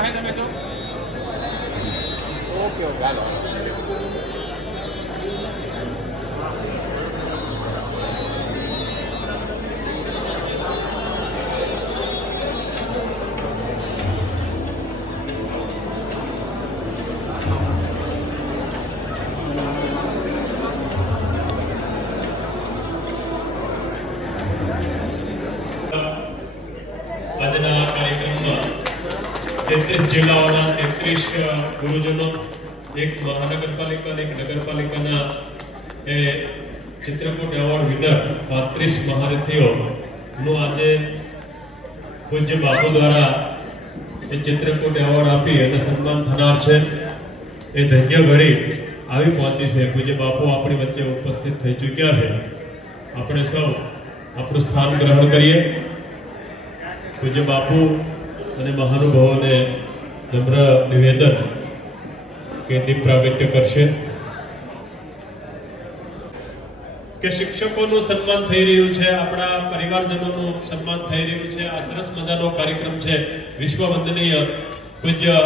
પાસે તમે છો? ઓકે ઓકે હાલો. આજના કાર્યક્રમમાં 33 જિલ્લાઓના 33 ગુરુજનો, એક મહાનગરપાલિકા અને એક નગરપાલિકાના એ ચિત્રકૂટ એવોર્ડ વિનર 35 મહારથીઓનું આજે પૂજ્ય બાપુ દ્વારા એ ચિત્રકૂટ એવોર્ડ આપી અને સન્માન થનાર છે. એ ધન્ય ઘડી આવી પહોંચી છે. પૂજ્ય બાપુ આપણી વચ્ચે ઉપસ્થિત થઈ ચૂક્યા છે. આપણે સૌ આપણું સ્થાન ગ્રહણ કરીએ. પૂજ્ય બાપુ અને મહાનુભાવોને નમ્ર નિવેદન કે દીપ પ્રાગટ્ય કરશે કે શિક્ષકોનું સન્માન થઈ રહ્યું છે, આપણા પરિવારજનોનું સન્માન થઈ રહ્યું છે. આ સરસ મજાનો કાર્યક્રમ છે. વિશ્વ વંદનીય પૂજ્ય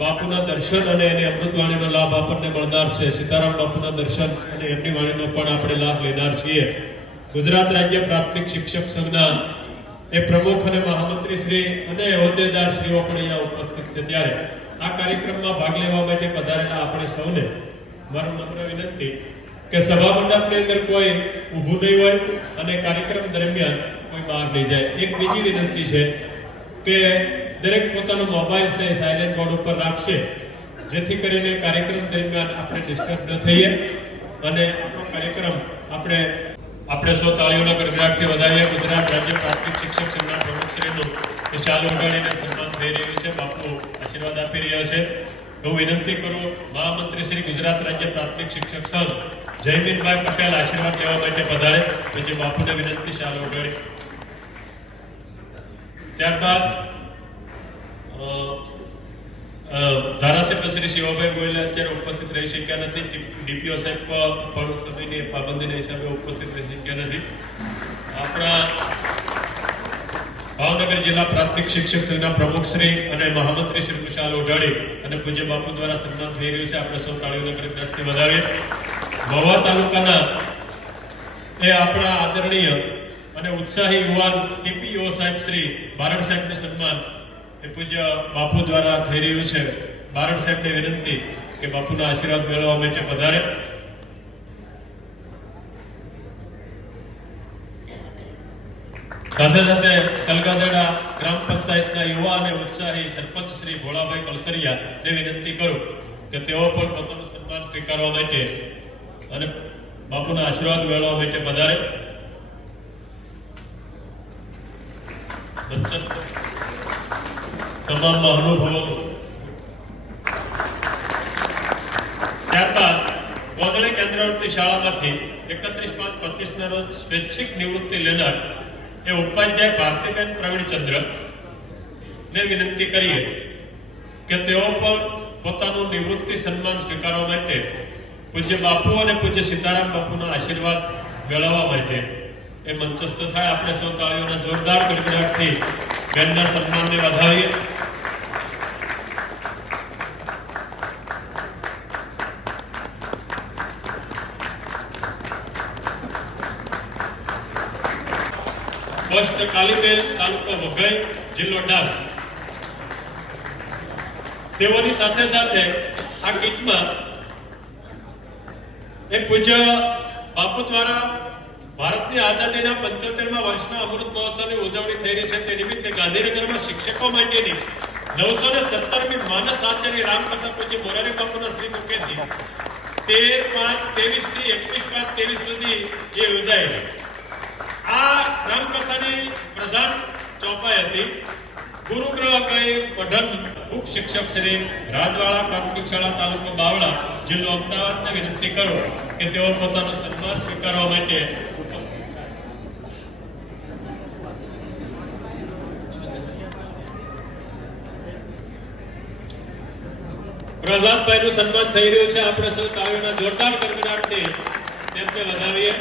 બાપુના દર્શન અને એની અમૃતવાણીનો લાભ આપણને મળનાર છે. સીતારામ બાપુના દર્શન અને એમની વાણીનો પણ આપણે લાભ લેનાર છીએ. ગુજરાત રાજ્ય પ્રાથમિક શિક્ષક સંઘના એ પ્રમુખ અને મહામંત્રી શ્રી અને હોદ્દેદાર શ્રીઓ પણ અહીંયા ઉપસ્થિત છે. ત્યારે આ કાર્યક્રમમાં ભાગ લેવા માટે પધારેલા આપણે સૌને મારું નમ્ર વિનંતી કે સભા મંડપની અંદર કોઈ ઊભું નહીં હોય અને કાર્યક્રમ દરમિયાન કોઈ બહાર નહીં જાય. એક બીજી વિનંતી છે કે દરેક પોતાનો મોબાઈલ છે સાયલેન્ટ મોડ ઉપર રાખશે, જેથી કરીને કાર્યક્રમ દરમિયાન આપણે ડિસ્ટર્બ ન થઈએ અને આપણો કાર્યક્રમ આપણે સૌ તાળીઓના ગડગડાટથી વધાવીએ. ગુજરાત રાજ્ય પ્રાથમિક શિક્ષક સંઘના પ્રમુખશ્રીનું એ ચાલુ ઉગાડીને સન્માન થઈ રહ્યું છે. બાપુ આશીર્વાદ આપી રહ્યા છે. હું વિનંતી કરું મહામંત્રી શ્રી ગુજરાત રાજ્ય પ્રાથમિક શિક્ષક સંઘ જયમીનભાઈ પટેલ આશીર્વાદ લેવા માટે પધારે. પછી બાપુને વિનંતી ચાલુ ઉગાડી. ત્યારબાદ ધારાસભ્ય શ્રી શિવાભાઈ ગોયલ અત્યારે ઉપસ્થિત રહી શક્યા નથી. ડીપીઓ સાહેબ પણ સમયની પાબંદીના હિસાબે ઉપસ્થિત રહી શક્યા નથી. આપણા ભાવનગર જિલ્લા પ્રાથમિક શિક્ષક સંઘના પ્રમુખ શ્રી અને મહામંત્રી શ્રી શાલ ઓઢાડી અને પૂજ્ય બાપુ દ્વારા સન્માન થઈ રહ્યું છે. આપણે સૌ તાળીઓના ગડગડાટથી વધાવીએ. મહુવા તાલુકાના એ આપણા આદરણીય અને ઉત્સાહી યુવાન ટીપીઓ સાહેબ શ્રી બારડ સાહેબનું સન્માન એ પૂજ્ય બાપુ દ્વારા થઈ રહ્યું છે. બારડ સાહેબને વિનંતી કે બાપુના આશીર્વાદ મેળવવા માટે પધારે. સાથે સાથે તલગાદડા ગ્રામ પંચાયતના યુવા અને ઉત્સાહી સરપંચ શ્રી ભોળાભાઈ કલસરિયાને વિનંતી કરું કે તેઓ પણ પોતાનું સન્માન સ્વીકારવા માટે અને બાપુના આશીર્વાદ મેળવવા માટે પધારે. તમામ અનુભવો. ત્યારબાદ ગોંદળી કેન્દ્રવર્તી શાળામાંથી 31/5/25 ના રોજ સ્વૈચ્છિક નિવૃત્તિ લેનાર એ ઉપાધ્યાય ભારતીબેન પ્રવીણચંદ્ર ને વિનંતી કરીએ કે તેઓ પણ પોતાનું નિવૃત્તિ સન્માન સ્વીકારવા માટે પૂજ્ય બાપુ અને પૂજ્ય સીતારામ બાપુના આશીર્વાદ મેળવવા માટે એ મંચસ્થ થાય. આપણે સૌ તાળીઓના જોરદાર ગડગડાટથી બેનના સન્માનને વધાવીએ. પોસ્ટ કાલીબેન, તાલુકો વઘઈ, જિલ્લો ડાંગ. તેઓની સાથે સાથે આ કીટમાં એ પૂજ્ય બાપુ દ્વારા ભારતની આઝાદીના 75મા વર્ષના અમૃત મહોત્સવની ઉજવણી થઈ રહી છે. તે નિમિત્તે ગાંધીનગરમાં શિક્ષકો માટેની 917મી માનસ આચાર્ય રામકથા પૂજ્ય મોરારી બાપુના શ્રી મુખેથી 13/5/23 થી 21/5/23 સુધી જે યોજાયેલી આ રામકથાની પ્રધાન ચોપાઈ હતી. ગુરુગ્રહ કઈ પઠન ઉપ શિક્ષક શ્રી રાજવાળા પ્રાથમિક શાળા તાલુકો બાવળા જિલ્લો અમદાવાદને વિનંતી કરો કે તેઓ પોતાનું સન્માન સ્વીકારવા માટે પ્રહલાદભાઈનું સન્માન થઈ રહ્યું છે. આપણે સૌ તાળીઓના જોરદાર ગડગડાટથી તેમને વધાવીએ.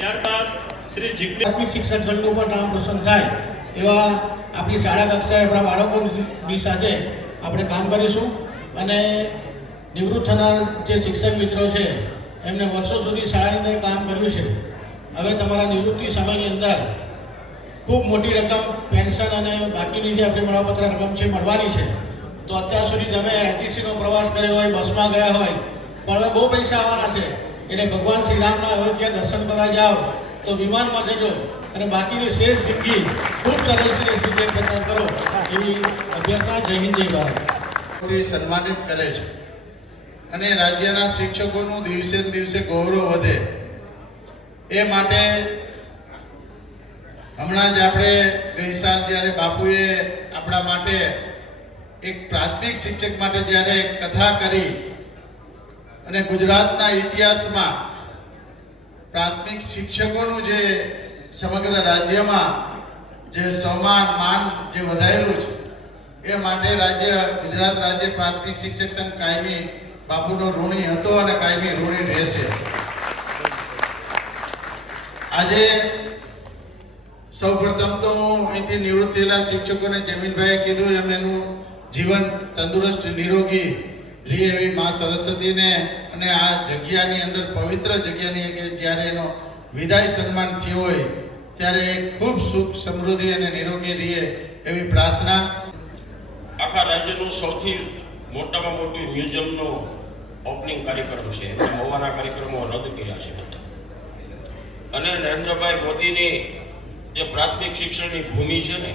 ત્યારબાદ શ્રી જિજ્ઞેશ પ્રાથમિક શિક્ષણ સંઘનું પણ નામ રોશન થાય એવા આપણી શાળા કક્ષાએ આપણા બાળકોની સાથે આપણે કામ કરીશું અને નિવૃત્ત થનાર જે શિક્ષક મિત્રો છે એમને વર્ષો સુધી શાળાની અંદર કામ કર્યું છે. હવે તમારા નિવૃત્તિ સમયની અંદર ખૂબ મોટી રકમ પેન્શન અને બાકીની જે આપણી મળવાપત્ર રકમ છે મળવાની છે. તો અત્યાર સુધી તમે આરટીસીનો પ્રવાસ કર્યો હોય, બસમાં ગયા હોય, પણ હવે બહુ પૈસા આવવાના છે. એટલે ભગવાન શ્રી રામના અયોધ્યા દર્શન કરવા જાઓ તો વિમાનમાં જજો અને બાકીની શેષ જિંદગી ખૂબ સરસ રીતે પસાર કરો એવી અભ્યર્થના. જય હિન્દ, જય ભારત. સન્માનિત કરે છે અને રાજ્યના શિક્ષકોનું દિવસે ને દિવસે ગૌરવ વધે એ માટે હમણાં જ આપણે ગઈ સાલ જ્યારે બાપુએ આપણા માટે એક પ્રાથમિક શિક્ષક માટે જ્યારે કથા કરી અને ગુજરાતના ઇતિહાસમાં પ્રાથમિક શિક્ષકોનું જે સમગ્ર રાજ્યમાં જે સન્માન માન જે વધારેલું છે એ માટે ગુજરાત રાજ્ય પ્રાથમિક શિક્ષક સંઘ કાયમી બાપુનો ઋણી હતો અને કાયમી ઋણી રહેશે. આજે સૌપ્રથમ તો હું અહીંથી નિવૃત્ત થયેલા શિક્ષકોને જમીનભાઈએ કીધું એમ એનું જીવન તંદુરસ્ત નિરોગી રહે એવી મા સરસ્વતીને અને આ જગ્યાની અંદર પવિત્ર જગ્યાની કે જ્યારે એનો વિદાય સન્માન થયો હોય ત્યારે ખૂબ સુખ સમૃદ્ધિ અને નિરોગી રહે એવી પ્રાર્થના. આખા રાજ્યનું સૌથી મોટામાં મોટું મ્યુઝિયમનો ઓપનિંગ કાર્યક્રમ છે. હોવાના કાર્યક્રમો રદ કર્યા છે બધા. અને નરેન્દ્રભાઈ મોદીની જે પ્રાથમિક શિક્ષણની ભૂમિ છે ને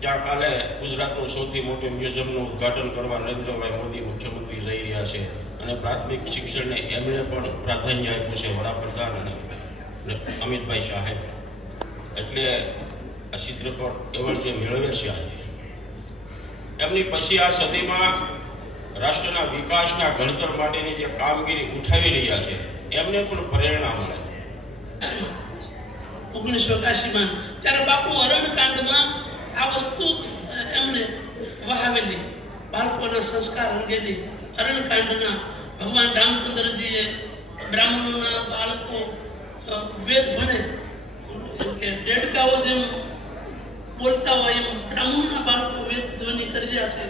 ત્યાં કાલે ગુજરાતનું સૌથી મોટું મ્યુઝિયમનું ઉદ્ઘાટન કરવા નરેન્દ્રભાઈ મોદી મુખ્યમંત્રી જઈ રહ્યા છે. અને પ્રાથમિક શિક્ષણને એમણે પણ પ્રાધાન્ય આપ્યું છે, વડાપ્રધાન અને અમિતભાઈ શાહે. એટલે આ ચિત્રપટ એવોર્ડ જે મેળવે છે આજે એમની પછી આ સદીમાં રાષ્ટ્રના વિકાસના ઘડતર માટેની જે કામગીરી ઉઠાવી રહ્યા છે એમને પણ પ્રેરણા મળે. 1981માં ત્યારે બાપુ અરણકાંડમાં આ વસ્તુ એમને વહાવેલી, બાળકોના સંસ્કાર અંગેની અરણકાંડના ભગવાન રામચંદ્રજીએ બ્રાહ્મણોના બાળકો વેદ ભણે કે દેડકાઓ જેમ બોલતા હોય એમ બ્રાહ્મણના બાળકો વેદ ધ્વનિ કરી રહ્યા છે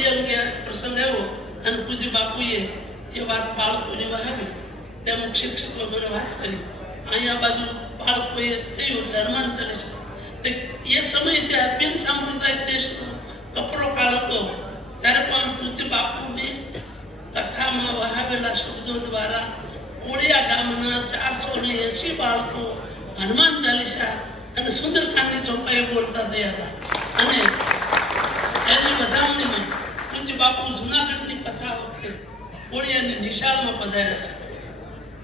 એ અંગે પ્રસંગ આવ્યો અને પૂજ્ય બાપુએ એ વાત બાળકોને વહાવી. અમુક શિક્ષકો મને વાત કરી, અહીંયા બાજુ બાળકોએ કહ્યું એટલે હનુમાન ચાલીસા. એ સમય જે બિન સાંપ્રદાયિક દેશનો કપરો કાળ હતો ત્યારે પણ પૂજ્ય બાપુની કથામાં વહાવેલા શબ્દો દ્વારા ઓળિયા ગામના 480 બાળકો હનુમાન ચાલીસા અને સુંદરકાંડની ચોપાઈ બોલતા થયા હતા. અને એની વધામણીમાં પૂજ્ય બાપુ જુનાગઢની કથા વખતે ઓળિયાની નિશાળમાં પધાર્યા હતા.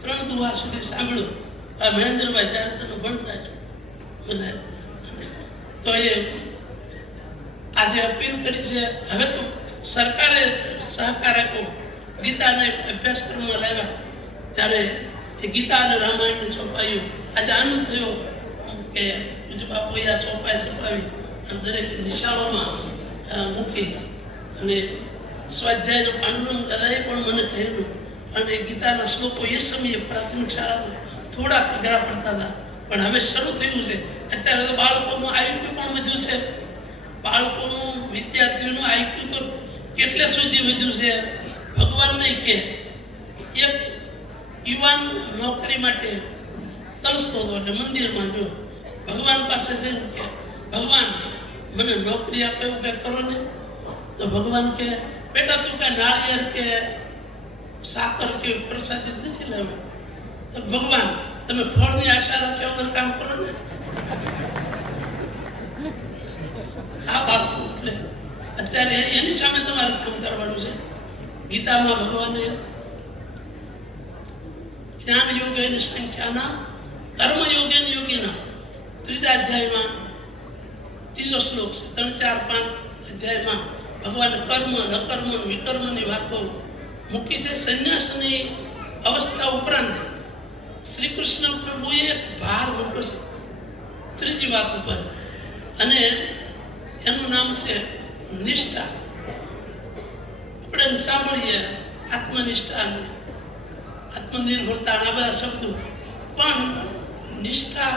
3 દુહા સુધી સાંભળ્યું. આ મહેન્દ્રભાઈ ત્યારે તમે ભણતા છો અને તો એ આજે અપીલ કરી છે. હવે તો સરકારે સહકાર આપ્યો, ગીતાને અભ્યાસક્રમમાં લાવ્યા ત્યારે એ ગીતા અને રામાયણની ચોપાઈઓ આજે આનંદ થયો કે પૂજ્ય બાપુએ આ ચોપાઈ છપાવી અને દરેક નિશાળોમાં મૂકી. અને સ્વાધ્યાયનો પાંડુરંગ દાદાએ પણ મને કહેલું અને ગીતાના શ્લોકો એ સમયે પ્રાથમિક શાળામાં થોડા અઘરા પડતા હતા પણ હવે શરૂ થયું છે. અત્યારે તો બાળકોનું આઈક્યુ પણ વધ્યું છે. બાળકોનું વિદ્યાર્થીઓનું આઈક્યુ તો કેટલે સુધી વધ્યું છે ભગવાન નહીં કે એક યુવાન નોકરી માટે તરસતો હતો એટલે મંદિરમાં ગયો, ભગવાન પાસે જઈને કે ભગવાન મને નોકરી આપે એવું કંઈક કરો ને. તો ભગવાન કે બેટા તું કાંઈ નાળિયેર કે સાકર કે પ્રસાદી નથી લાવ્યો. તો ભગવાન તમે ફળની આશા રાખ્યા વગર કામ કરો ને. આ બાળકો એટલે અત્યારે એની સામે તમારે કામ કરવાનું છે. ગીતામાં ભગવાને જ્ઞાન યોગેન સંખ્યાના કર્મ યોગેન યોગીના 3જા અધ્યાયમાં 3જો શ્લોક છે. 3, 4, 5 અધ્યાયમાં ભગવાને કર્મ નકર્મ વિકર્મની વાતો મૂકી છે. સંન્યાસની અવસ્થા ઉપરાંત શ્રી કૃષ્ણ પ્રભુએ ભાર મૂક્યો છે 3જી વાત ઉપર અને એનું નામ છે નિષ્ઠા. આપણે સાંભળીએ આત્મનિષ્ઠા, આત્મનિર્ભરતા આ બધા શબ્દો, પણ નિષ્ઠા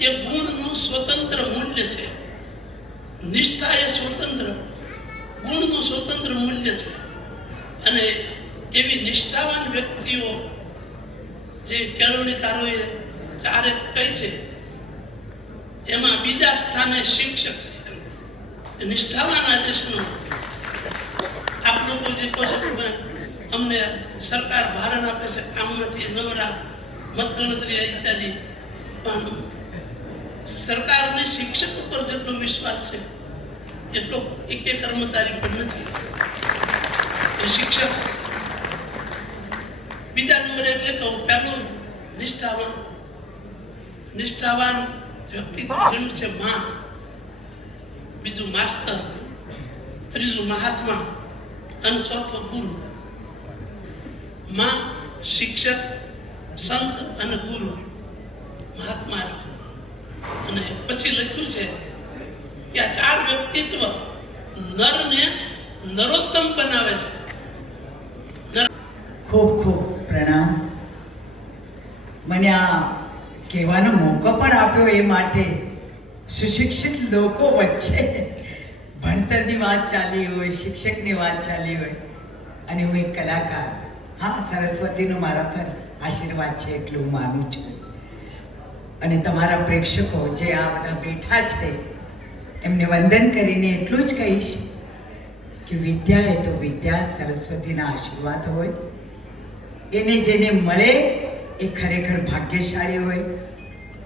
એ ગુણનું સ્વતંત્ર મૂલ્ય છે. નિષ્ઠા એ સ્વતંત્ર ગુણનું સ્વતંત્ર મૂલ્ય છે. અને એવી નિષ્ઠાવાન વ્યક્તિઓ જે કેળવણીકારોએ ચારે કહી છે એમાં બીજા સ્થાને શિક્ષક છે. નિષ્ઠાવાન આદેશનો આપ લોકો જે કહો અમને સરકાર ભારણ આપે છે કામમાંથી નવરા મતગણતરી ઇત્યાદિ, પણ સરકારને શિક્ષક ઉપર જેટલો વિશ્વાસ છે એટલો એક કર્મચારી પર નથી. એ શિક્ષક બીજા નંબરે એટલે કહું, પહેલું નિષ્ઠાવાન વ્યક્તિત્વ જેનું છે માં, બીજું માસ્તર, ત્રીજું મહાત્મા અને ચોથો ગુરુ. માં, શિક્ષક, સંત અને ગુરુ, મહાત્મા એટલે. અને પછી લખ્યું છે કે આ ચાર વ્યક્તિત્વ નરને નરોત્તમ બનાવે છે. ખૂબ ખૂબ પ્રણામ. મને આ કહેવાનો મોકો પણ આપ્યો એ માટે. સુશિક્ષિત લોકો વચ્ચે ભણતરની વાત ચાલી હોય, શિક્ષકની વાત ચાલી હોય, અને હું એક કલાકાર. હા, સરસ્વતીનો મારા પર આશીર્વાદ છે એટલું હું માનું છું. અને તમારા પ્રેક્ષકો જે આ બધા બેઠા છે એમને વંદન કરીને એટલું જ કહીશ કે વિદ્યા એ તો વિદ્યા સરસ્વતીના આશીર્વાદ હોય. એને જેને મળે એ ખરેખર ભાગ્યશાળી હોય.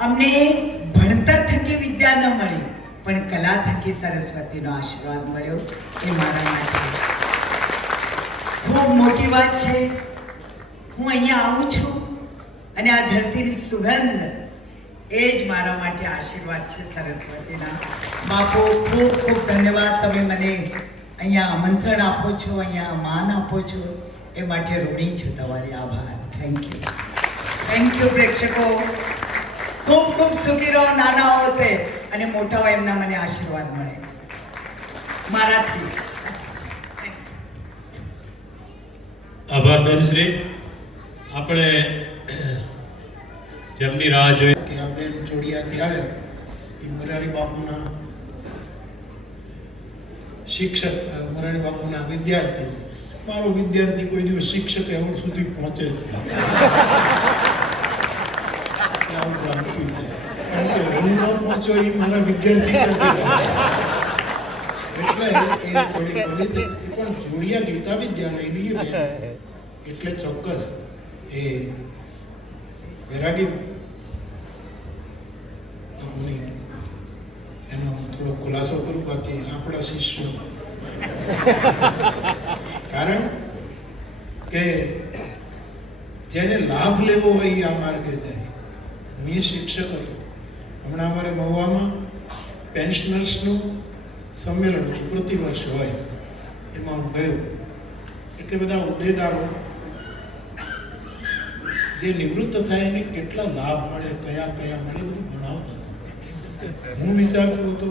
અમને ભણતર થકી વિદ્યા ન મળી, પણ કલા થકી સરસ્વતીનો આશીર્વાદ મળ્યો. એ મારા માટે ખૂબ મોટી વાત છે. હું અહીંયા આવું છું અને આ ધરતીની સુગંધ એ જ મારા માટે આશીર્વાદ છે સરસ્વતીના. બાપુ, ખૂબ ખૂબ ધન્યવાદ. તમે મને અહીંયા આમંત્રણ આપો છો, અહીંયા માન આપો છો, એ માટે ઋણી છું તમારી. આભાર. થેન્ક યુ પ્રેક્ષકો. ખૂબ ખૂબ સુખી રહો. નાના હો તે અને મોટા હોય એમના મને આશીર્વાદ મળે મારાથી. આભાર બેનશ્રી. આપણે જેમની રાહ જોઈ કે આ બેન જોડિયાથી આવ્યા એ મોરારી બાપુના શિક્ષક, મોરારી બાપુના વિદ્યાર્થી. મારો વિદ્યાર્થી કોઈ દિવસ શિક્ષક એવોર્ડ સુધી પહોંચે જ નહીં. આવું લાગતું છે. કારણ કે હું ન પહોંચો એ મારા વિદ્યાર્થી એટલે એ થોડી બોલી એ પણ જોડિયા ગીતા વિદ્યાલયની બેન એટલે ચોક્કસ એ વૈરાગી બાપુની એનો થોડો ખુલાસો કરું. બાકી આપણા શિષ્યો, કારણ કે જેને લાભ લેવો હોય એ આ માર્ગે જાય. હું એ શિક્ષક હતો. હમણાં અમારે મહુવામાં પેન્શનર્સનું સંમેલન હતું, પ્રતિવર્ષ હોય, એમાં હું ગયો. એટલે બધા હોદ્દેદારો જે નિવૃત્ત થાય એને કેટલા લાભ મળે, કયા કયા મળે, બધું ભણાવતા હતા. હું વિચારતો હતો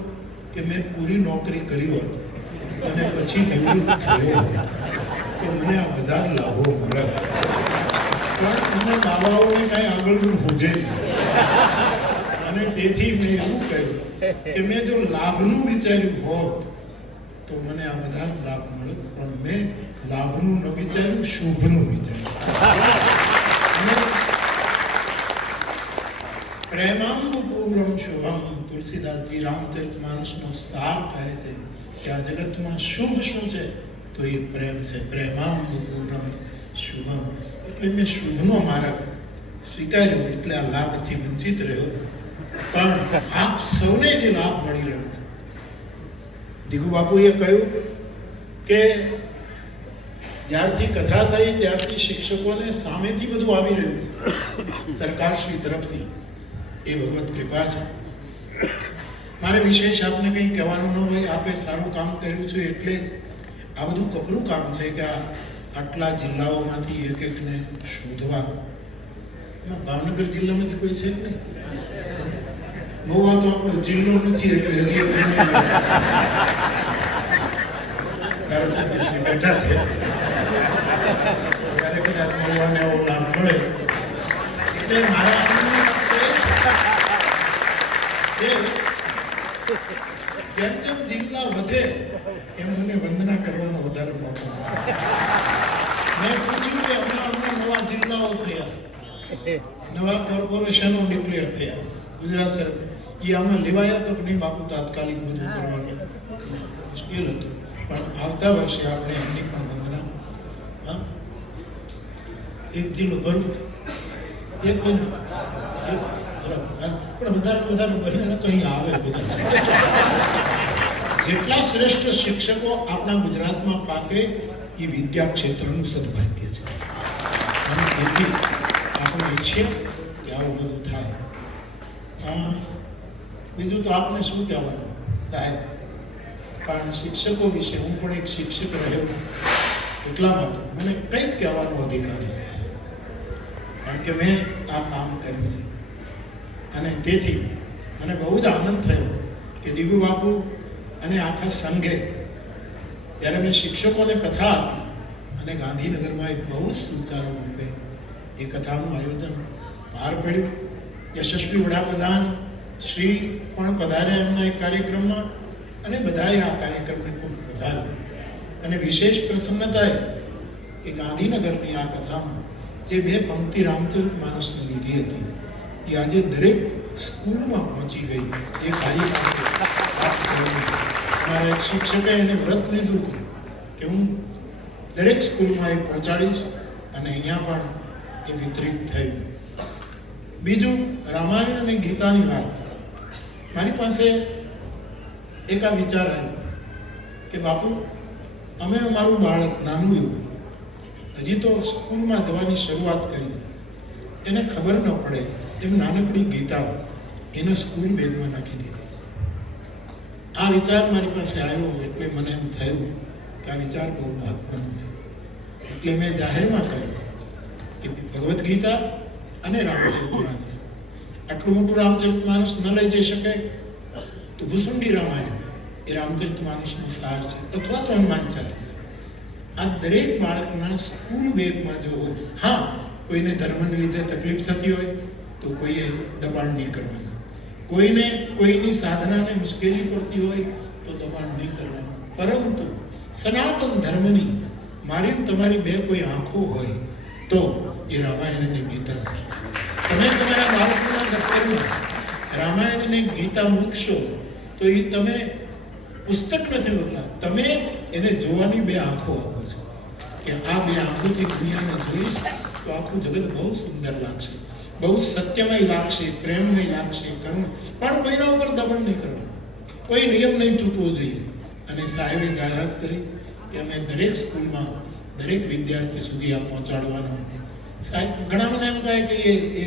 કે મેં પૂરી નોકરી કરી હોત અને પછી નિવૃત્ત થયો હોત તો મને આ બધા લાભો મળે. પણ એમના બાબાઓને કાંઈ આગળનું હોજે નહીં. અને તેથી મેં એવું કહ્યું કે મેં જો લાભનું વિચાર્યું હોત તો મને આ બધા લાભ મળે. પણ મેં લાભનું ન વિચાર્યું, શુભનું વિચાર્યું. પ્રેમાંબુ પૂરમ શુભમ, તુલસીદાસજી રામચરિતમાનસનો સાર કહે છે કે આ જગતમાં શુભ શું છે તો એ પ્રેમ છે. પ્રેમાંબુ પૂરમ શુભમ. એટલે મેં શુભનો માર્ગ સ્વીકાર્યો, એટલે આ લાભથી વંચિત રહ્યો. પણ આપ સૌને જે લાભ મળી રહ્યો છે, દિગુ બાપુએ કહ્યું કે જ્યારથી કથા થઈ ત્યારથી શિક્ષકોને સામેથી બધું આવી રહ્યું સરકારશ્રી તરફથી. એ ભગવત કૃપા છે. મારે વિશેષ આપને કંઈ કહેવાનું ન હોય. આપે સારું કામ કર્યું છે એટલે જ આ બધું કપરું કામ છે કે આટલા જિલ્લાઓમાંથી એક એકને શોધવા. એમાં ભાવનગર જિલ્લામાંથી કોઈ છે નહીં. મહુવા તો આપણો જિલ્લો નથી એટલે હજી ધારાસભ્યશ્રી બેઠા છે. ત્યારે કદાચ મહુવાને એવો લાભ મળે. એટલે મારા જેમ જેમ જિલ્લા વધે એમ મને વંદના કરવાનો વધારે મોકો મળે. મેં પૂછ્યું કે હમણાં નવા જિલ્લાઓ થયા, નવા કોર્પોરેશનો ડિક્લેર થયા ગુજરાત સરકાર, એ આમાં લેવાયા તો કે નહીં બાપુ તાત્કાલિક બધું કરવાનું મુશ્કેલ હતું, પણ આવતા વર્ષે આપણે એમની પણ વંદના. હા, એક જિલ્લો ભરૂચ, એક પણ વધારે બને તો અહીં આવે બધા. જેટલા શ્રેષ્ઠ શિક્ષકો આપણા ગુજરાતમાં પાકે એ વિદ્યા ક્ષેત્રનું સદભાગ્ય છે, અને તેથી આપણે ઈચ્છીએ કે આવું બધું થાય. બીજું તો આપને શું કહેવાનું સાહેબ, પણ શિક્ષકો વિશે હું પણ એક શિક્ષક રહ્યો એટલા માટે મને કંઈક કહેવાનો અધિકાર છે, કારણ કે મેં આ કામ કર્યું છે. અને તેથી મને બહુ જ આનંદ થયો કે દિગુ બાપુ અને આખા સંઘે જ્યારે મેં શિક્ષકોને કથા આપી અને ગાંધીનગરમાં એક બહુ સુચારુ રૂપે એ કથાનું આયોજન પાર પડ્યું. યશસ્વી વડાપ્રધાન શ્રી પણ પધાર્યા એમના એક કાર્યક્રમમાં, અને બધાએ આ કાર્યક્રમને ખૂબ વધાર્યો. અને વિશેષ પ્રસન્નતાએ કે ગાંધીનગરની આ કથામાં જે બે પંક્તિ રામચરિતમાનસની લીધી હતી એ આજે દરેક સ્કૂલમાં પહોંચી ગઈ. એ કાર્ય મારા એક શિક્ષકે એને વ્રત લીધું હતું કે હું દરેક સ્કૂલમાં એ પહોંચાડીશ, અને અહીંયા પણ એ વિતરિત થયું. બીજું, રામાયણ અને ગીતાની વાત, મારી પાસે એક આ વિચાર આવ્યો કે બાપુ અમે અમારું બાળક નાનું એવું હજી તો સ્કૂલમાં જવાની શરૂઆત કરી છે, એને ખબર ન પડે એમ નાનકડી ગીતા એને સ્કૂલ બેગમાં નાખી દીધી. આ વિચાર મારી પાસે આવ્યો એટલે મને એમ થયું કે આ વિચાર બહુ મહત્વનો છે. એટલે મેં જાહેરમાં કહ્યું કે ભગવદ્ ગીતા અને રામચરિતમાનસ, આટલું મોટું રામચરિતમાનસ ન લઈ જઈ શકે તો ભૂસુંડી રામાયણ એ રામચરિતમાનસનું સાર છે, અથવા તો હનુમાન ચાલીસા. આ દરેક બાળકના સ્કૂલ બેગમાં જો હોય, હા કોઈને ધર્મને લીધે તકલીફ થતી હોય તો કોઈએ દબાણ નહીં કરવાનું, કોઈને કોઈની સાધનાને મુશ્કેલી પડતી હોય તો દબાણ નહીં કરવાનું, પરંતુ સનાતન ધર્મની મારી તમારી બે કોઈ આંખો હોય તો એ રામાયણ અને ગીતા છે. તમે તમારા બાળકોના દફતરમાં રામાયણ અને ગીતા મૂકશો તો એ તમે પુસ્તક નથી મોકલા, તમે એને જોવાની બે આંખો આપો છો કે આ બે આંખોથી દુનિયાને જોઈશ તો આખું જગત બહુ સુંદર લાગશે, બહુ સત્યમય લાગશે, પ્રેમમય લાગશે, કર્મ પણ કોઈના ઉપર દબાણ નહીં કરવાનું, કોઈ નિયમ નહીં તૂટવો જોઈએ. અને સાહેબે જાહેરાત કરી કે અમે દરેક સ્કૂલમાં દરેક વિદ્યાર્થી સુધી આ પહોંચાડવાનું. સાહેબ ઘણા મને એમ કહે કે એ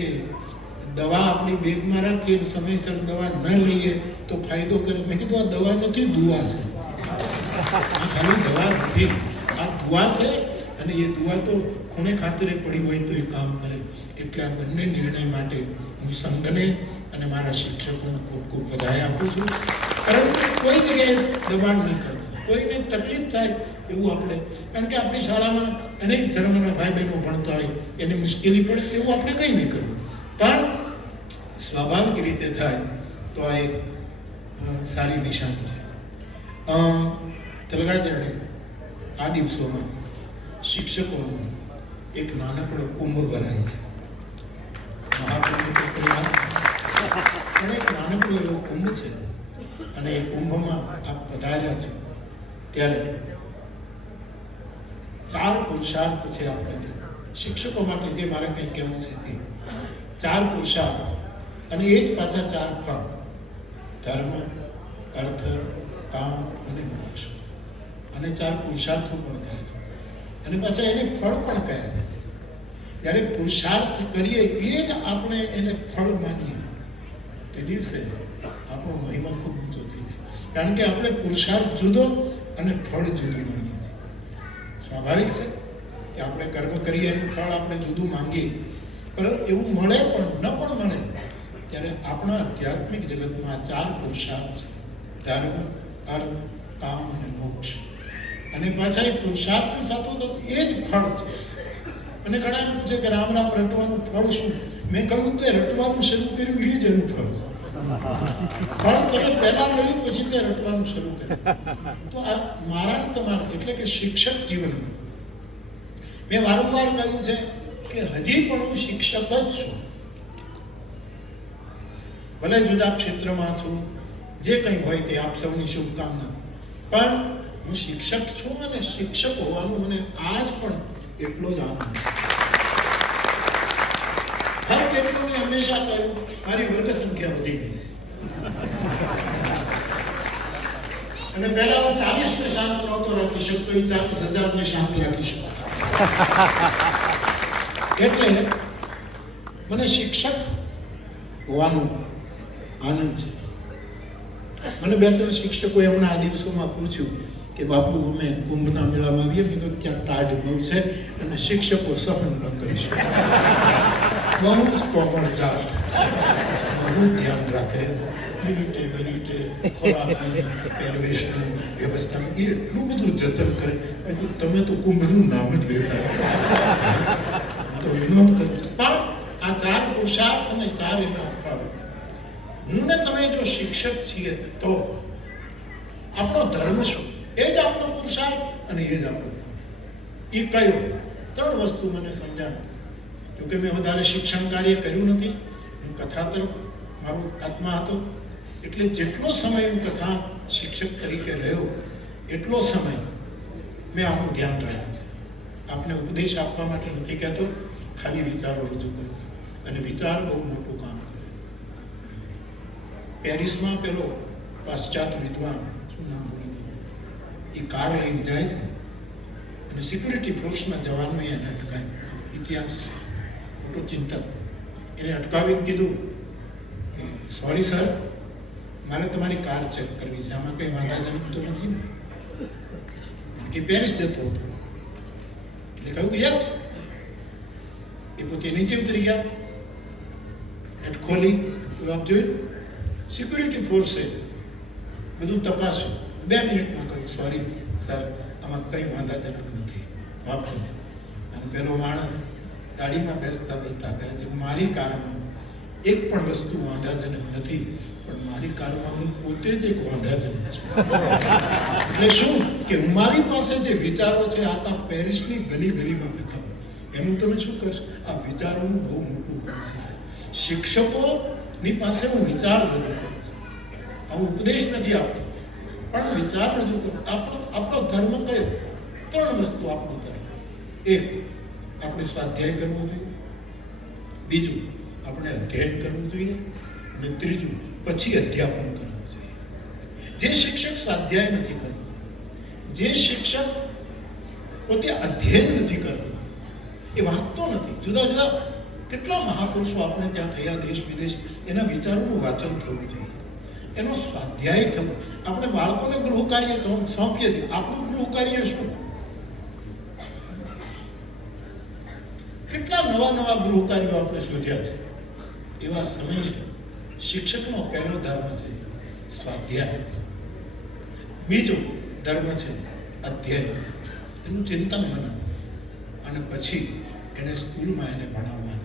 દવા આપણી બેગમાં રાખીએ, સમયસર દવા ન લઈએ તો ફાયદો કરે. મેં કીધું આ દવા નથી, દુઆ છે. આ ખાલી દવા નથી, આ દુઆ છે, અને એ દુઆ તો ખૂણે ખાતરે પડી હોય તો એ કામ કરે. એટલે આ બંને નિર્ણય માટે હું સંઘને અને મારા શિક્ષકોને ખૂબ ખૂબ વધાઈ આપું છું. પરંતુ કોઈ જગ્યાએ દબાણ નહીં કરતું, કોઈને તકલીફ થાય એવું આપણે, કારણ કે આપણી શાળામાં અનેક ધર્મના ભાઈ બહેનો ભણતા હોય, એને મુશ્કેલી પડે એવું આપણે કંઈ નહીં કરવું, પણ સ્વાભાવિક રીતે થાય તો આ એક સારી નિશાની છે. તલગાચરણે આ દિવસોમાં શિક્ષકોનો એક નાનકડો કુંભ ભરાય છે. મહાકુંભ તો પણ એક નાનકડો એવો કુંભ છે, અને એ કુંભમાં આપ પધાર્યા છો ત્યારે 4 પુરુષાર્થ છે આપણે શિક્ષકો માટે, જે મારે કંઈ કહેવું છે તે 4 પુરુષાર્થ, અને એ જ પાછા 4 ફળ: ધર્મ, અર્થ, કામ અને મોક્ષ. અને 4 પુરુષાર્થો પણ કહે છે, અને પાછા એને ફળ પણ કહે છે. જ્યારે પુરુષાર્થ કરીએ એ જ આપણે એને ફળ માનીએ તે દિવસે આપણો મહિમા ખૂબ ઊંચો થઈ જાય, કારણ કે આપણે પુરુષાર્થ જુદો અને ફળ જુદું માનીએ છીએ. સ્વાભાવિક છે કે આપણે કર્મ કરીએ એનું ફળ આપણે જુદું માંગીએ, પરંતુ એવું મળે પણ ન પણ મળે ત્યારે આપણા આધ્યાત્મિક જગતમાં 4 પુરુષાર્થ છે: ધર્મ, અર્થ, કામ અને મોક્ષ. અને પાછા એ પુરુષાર્થની સાથોસાથ એ જ ફળ છે. અને ઘણા પૂછે કે રામ રામ રટવાનું ફળ શું? મેં કહ્યું તો રટવાનું શરૂ કર્યું એ જ એનું ફળ છે. પણ તેને પહેલા મળ્યું પછી તે રટવાનું શરૂ કર્યું. તો આ મારા ને તમારા એટલે કે શિક્ષક જીવનમાં મેં વારંવાર કહ્યું છે કે હજી પણ હું શિક્ષક જ છું. ભલે જુદા ક્ષેત્રમાં છું, જે કંઈ હોય તે આપ સૌની શુભકામના, પણ હું શિક્ષક છું અને શિક્ષક હોવાનું મને આજ પણ એટલો જ આનંદ છે. હર કેટલું મેં હંમેશા કહ્યું મારી વર્ગ સંખ્યા વધી ગઈ છે અને પહેલા હું 40 ને શાંત નહોતો રાખી શકતો, એ 40,000 ને શાંત રાખી શકતો. એટલે મને શિક્ષક હોવાનો આનંદ છે. મને 2-3 શિક્ષકોએ હમણાં આ દિવસોમાં પૂછ્યું કે બાપુ અમે કુંભના મેળામાં આવીએ, મેં કહ્યું ત્યાં ટાઢ બહુ છે અને શિક્ષકો સહન ન કરી શકે. બહુ જ કોમળ જાત, બહુ ધ્યાન રાખે, મિનિટે ખોરાકની, પહેરવેશની વ્યવસ્થાનું એટલું બધું જતન કરે. તમે તો કુંભનું નામ જ લેતા તો વિનોદ કરું. પણ આ 4 પુરુષાર્થ અને 4 એના ફળ, હું ને તમે જો શિક્ષક છીએ તો આપણો ધર્મ શું? એ જ આપણો પુરુષાર્થ અને એ જ આપણો એ કયો? 3 વસ્તુ મને સમજાણ. જોકે મેં વધારે શિક્ષણ કાર્ય કર્યું નથી, હું કથા તરફ મારો આત્મા હતો. એટલે જેટલો સમય હું કથા શિક્ષક તરીકે રહ્યો એટલો સમય મેં આનું ધ્યાન રાખ્યું છે. આપને ઉપદેશ આપવા માટે નથી કહેતો, ખાલી વિચારો રજૂ કરું અને વિચાર બહુ મોટું કામ કરે. પેરિસમાં પેલો પાશ્ચાત્ય વિદ્વાન, શું નામ બોલી, એ કાર લઈને જાય છે અને સિક્યુરિટી ફોર્સના જવાનોએ એને અટકાવ્યો. ઇતિહાસ છે, મોટો ચિંતક. એને અટકાવીને કીધું કે સોરી સર, મારે તમારી કાર ચેક કરવી છે, આમાં કંઈ વાંધાજનક તો નથી ને? કે પેરિસ જતો હતો. એટલે કહ્યું યસ. એ પોતે નીચે ઉતરી ગયા, હેડ ખોલી, આપ જોયું સિક્યુરિટી ફોર્સે બધું તપાસ્યું. 2 મિનિટમાં કહ્યું સોરી સર, આમાં કંઈ વાંધાજનક નથી, વાપરો. અને પેલો માણસ ગાડીમાં બેસતા બેસતા કહે છે મારી કારમાં એક પણ વસ્તુ વાંધાજનક નથી, પણ મારી કારમાં હું પોતે જ એક વાંધાજનક છું. એટલે શું કે મારી પાસે જે વિચારો છે આખા પેરિસની ગલી ગલીમાં બેઠા, એનું તમે શું કરશો? આ વિચારોનું બહુ મોટું ભવિષ્ય છે. શિક્ષકોની પાસે હું વિચાર રજૂ કરું છું, આવું ઉપદેશ નથી આપતો, પણ વિચાર રજૂ કરું. આપણો ધર્મ કયો? 3 વસ્તુ આપણો ધર્મ. એક, આપણે સ્વાધ્યાય કરવો જોઈએ. બીજું, આપણે અધ્યયન કરવું જોઈએ. અને ત્રીજું, પછી અધ્યાપન કરવું જોઈએ. જે શિક્ષક સ્વાધ્યાય નથી કરતો, જે શિક્ષક પોતે અધ્યયન નથી કરતો, એ વાંચતો નથી. જુદા જુદા કેટલા મહાપુરુષો આપણે ત્યાં થયા, દેશ વિદેશ, એના વિચારોનું વાંચન થવું જોઈએ, એનો સ્વાધ્યાય થવો. આપણે બાળકોને ગૃહ કાર્ય સોંપીએ છીએ, આપણું ગૃહ કાર્ય શું? કેટલા નવા ગૃહ કાર્યો આપણે શોધ્યા છે. એવા સમયે શિક્ષકનો પહેલો ધર્મ છે સ્વાધ્યાય, બીજો ધર્મ છે અધ્યયન, એનું ચિંતન મનન, અને પછી એને સ્કૂલમાં એને ભણાવવાનું,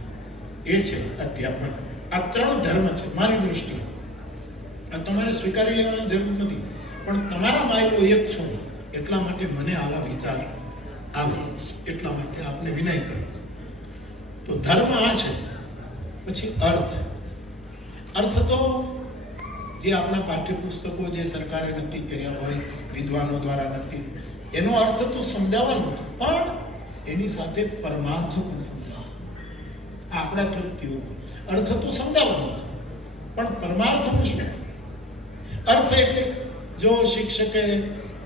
એ છે અધ્યાપન. આ 3 ધર્મ છે મારી દૃષ્ટિએ. આ તમારે સ્વીકારી લેવાની જરૂર નથી, પણ તમારા માયલો એક છું એટલા માટે મને આવા વિચાર આવે, એટલા માટે આપને વિનય કરું. તો ધર્મ આ છે. પછી અર્થ. અર્થ તો જે આપણા પાઠ્યપુસ્તકો જે સરકારે નક્કી કર્યા હોય, વિદ્વાનો દ્વારા નક્કી, એનો અર્થ તો સમજાવવાનો જ, પણ એની સાથે પરમાર્થ પણ સમજાવવાનો. આપણા તૃપ્તિઓ અર્થ તો સમજાવવાનો જ, પણ પરમાર્થનું શું? અર્થ એટલે જો શિક્ષકે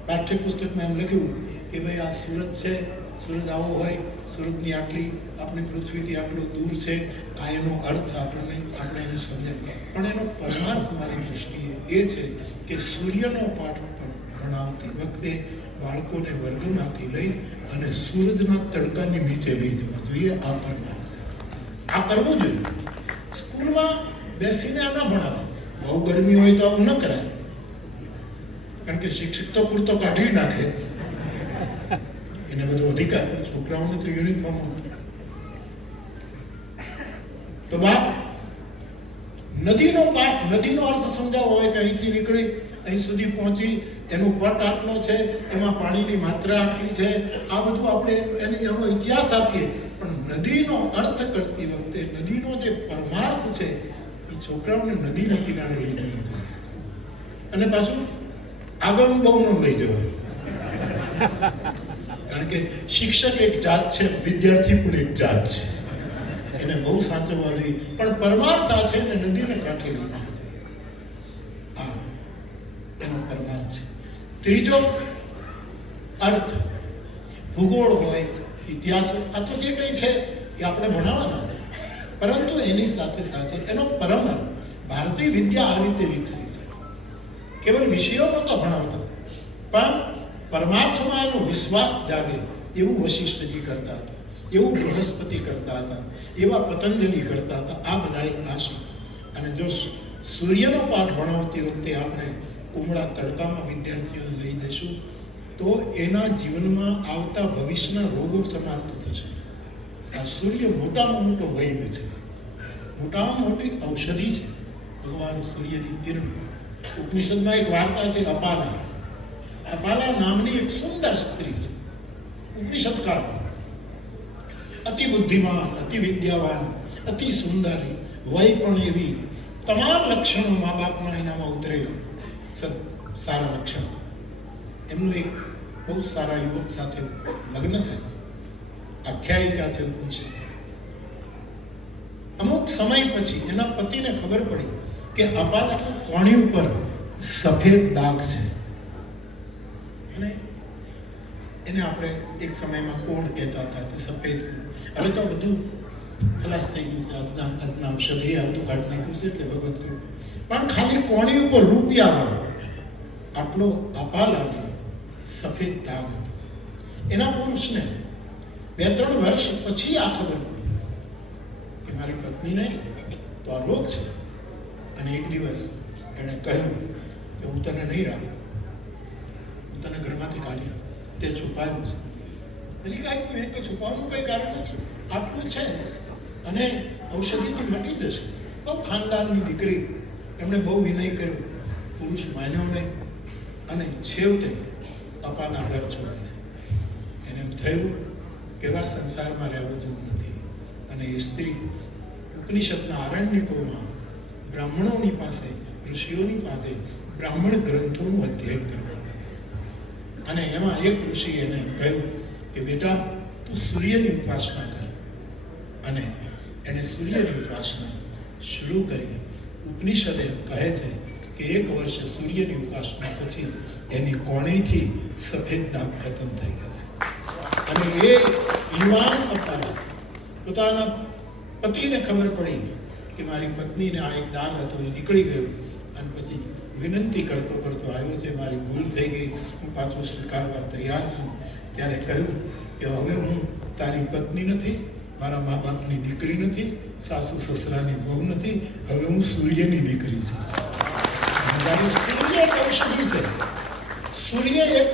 પાઠ્યપુસ્તકમાં એમ લખ્યું કે ભાઈ આ સુરત છે, સુરત આવો હોય, સુરતની આટલી આપણી પૃથ્વીથી આટલું દૂર છે, આ એનો અર્થ આપણે એને સમજાય. પણ એનો પરમાર્થ મારી દૃષ્ટિએ એ છે કે સૂર્યનો પાઠ ભણાવતી વખતે બાળકોને વર્ગમાંથી લઈ અને સૂરજના તડકાની નીચે લઈ જવા જોઈએ. આ પરમાર્થ છે, આ કરવું જોઈએ. સ્કૂલમાં બેસીને આ ન ભણાવે. બહુ ગરમી હોય તો આવું ન કરાય, કારણ કે શિક્ષક તો પૂરતો કાઢી નાખે, એને બધો અધિકાર. છોકરાઓને તો યુનિફોર્મ. તો બાપ નદીનો પાઠ, નદીનો અર્થ સમજાવવો હોય કે અહીંથી નીકળી અહીં સુધી પહોંચી, એનું પટ આટલો છે, એમાં પાણીની માત્રા આટલી છે, આ બધું આપણે એનો ઇતિહાસ આપીએ. પણ નદીનો અર્થ કરતી વખતે નદીનો જે પરમાર્થ છે એ છોકરાઓને નદીના કિનારે લઈ જવા જોઈએ. અને પાછું આગળ બહુ ન લઈ જવાય, કારણ કે શિક્ષક એક જાત છે, વિદ્યાર્થી પણ એક જાત છે, એને બહુ સાચવવા જોઈએ. પણ પરમાર્થ આ છે ને નદીને કાંઠે લઈ જવા જોઈએ. આ એનો પરમાર્થ છે. ત્રીજો અર્થ ભૂગોળ હોય, ઇતિહાસ હોય, આ તો જે કંઈ છે એ આપણે ભણાવવાના છે. પરંતુ એની સાથે સાથે એનો પરમ અર્થ, ભારતીય વિદ્યા આ રીતે વિકસી છે. કેવલ વિષયો નહોતા ભણાવતા, પણ પરમાર્થમાં એનો વિશ્વાસ જાગે એવું વશિષ્ઠજી કરતા હતા, એવું બૃહસ્પતિ કરતા હતા, એવા પતંજલિ કરતા હતા. આ બધાએ આશા. અને જો સૂર્યનો પાઠ ભણાવતી વખતે આપણે ઉમળા તડકામાં વિદ્યાર્થીઓને લઈ જઈશું તો એના જીવનમાં આવતા ભવિષ્યના રોગો સમાપ્ત થશે. આ સૂર્ય મોટામાં મોટો વૈદ્ય છે, મોટામાં મોટી ઔષધિ છે, ભગવાન સૂર્યની કિરણ. ઉપનિષદમાં એક વાર્તા છે અપાલા. અપાલા નામની એક સુંદર સ્ત્રી છે, ઉપનિષદ કાળમાં, અતિ બુદ્ધિમાન, અતિ વિદ્યાવાન, અતિ સુંદરી, વય પણ એવી, તમામ લક્ષણો મા બાપના એનામાં ઉતરેલા સારા લક્ષણો. એમનું એક બહુ સારા યુવક સાથે લગ્ન થાય છે, આખ્યાયિકા છે ઉપનિષદ. અમુક સમય પછી એના પતિને ખબર પડી કે અપાલાની કોણી ઉપર સફેદ દાગ છે, અને એને આપણે એક સમયમાં કોડ કહેતા હતા કે સફેદ. હવે તો બધું ખલાસ થઈ ગયું છે, આજના ઔષધિ આવતું કાઢી નાખ્યું છે, એટલે ભગવત કૃપા. પણ ખાલી કોણી ઉપર રૂપિયા આટલો અપાલાનો સફેદ દાગ હતો. એના પુરુષને 2-3 વર્ષ પછી આ ખબર પડી કે મારી પત્નીને તો આ રોગ છે. અને એક દિવસ એણે કહ્યું કે હું તને નહીં રાખું, હું તને ઘરમાંથી કાઢી રાખું, તે છુપાયું છે. એટલે કાંઈ મેં કે છુપાવવાનું કંઈ કારણ નથી, આટલું છે અને ઔષધિથી મટી જશે. બહુ ખાનદાનની દીકરી, એમણે બહુ વિનય કર્યો, પુરુષ માન્યો નહીં, અને છેવટે અપાના ઘર છોડે છે. એને એમ થયું કે એવા સંસારમાં રહેવું જેવું નથી. અને એ સ્ત્રી ઉપનિષદના આરણ્યકોમાં બ્રાહ્મણોની પાસે, ઋષિઓની પાસે બ્રાહ્મણ ગ્રંથોનું અધ્યયન કરવા માંડી. અને એમાં એક ઋષિ એને કહ્યું કે બેટા તું સૂર્યની ઉપાસના કર. અને એણે સૂર્યની ઉપાસના શરૂ કરી. ઉપનિષદ એમ કહે છે કે 1 વર્ષે સૂર્યની ઉપાસના પછી એની કોણીથી સફેદ દાગ ખતમ થઈ ગયા છે. અને એ યુવાન અપાલા પોતાના પતિને ખબર પડી કે મારી પત્નીને આ એક દાગ હતો, એ નીકળી ગયો. અને પછી વિનંતી કરતો કરતો આવ્યો છે, મારી ભૂલ થઈ ગઈ, હું પાછું સ્વીકારવા તૈયાર છું. ત્યારે કહ્યું કે હવે હું તારી પત્ની નથી, મારા મા બાપની દીકરી નથી, સાસુ સસરાની વહુ નથી, હવે હું સૂર્યની દીકરી છું. સૂર્ય એક ઔષધિ છે, સૂર્ય એક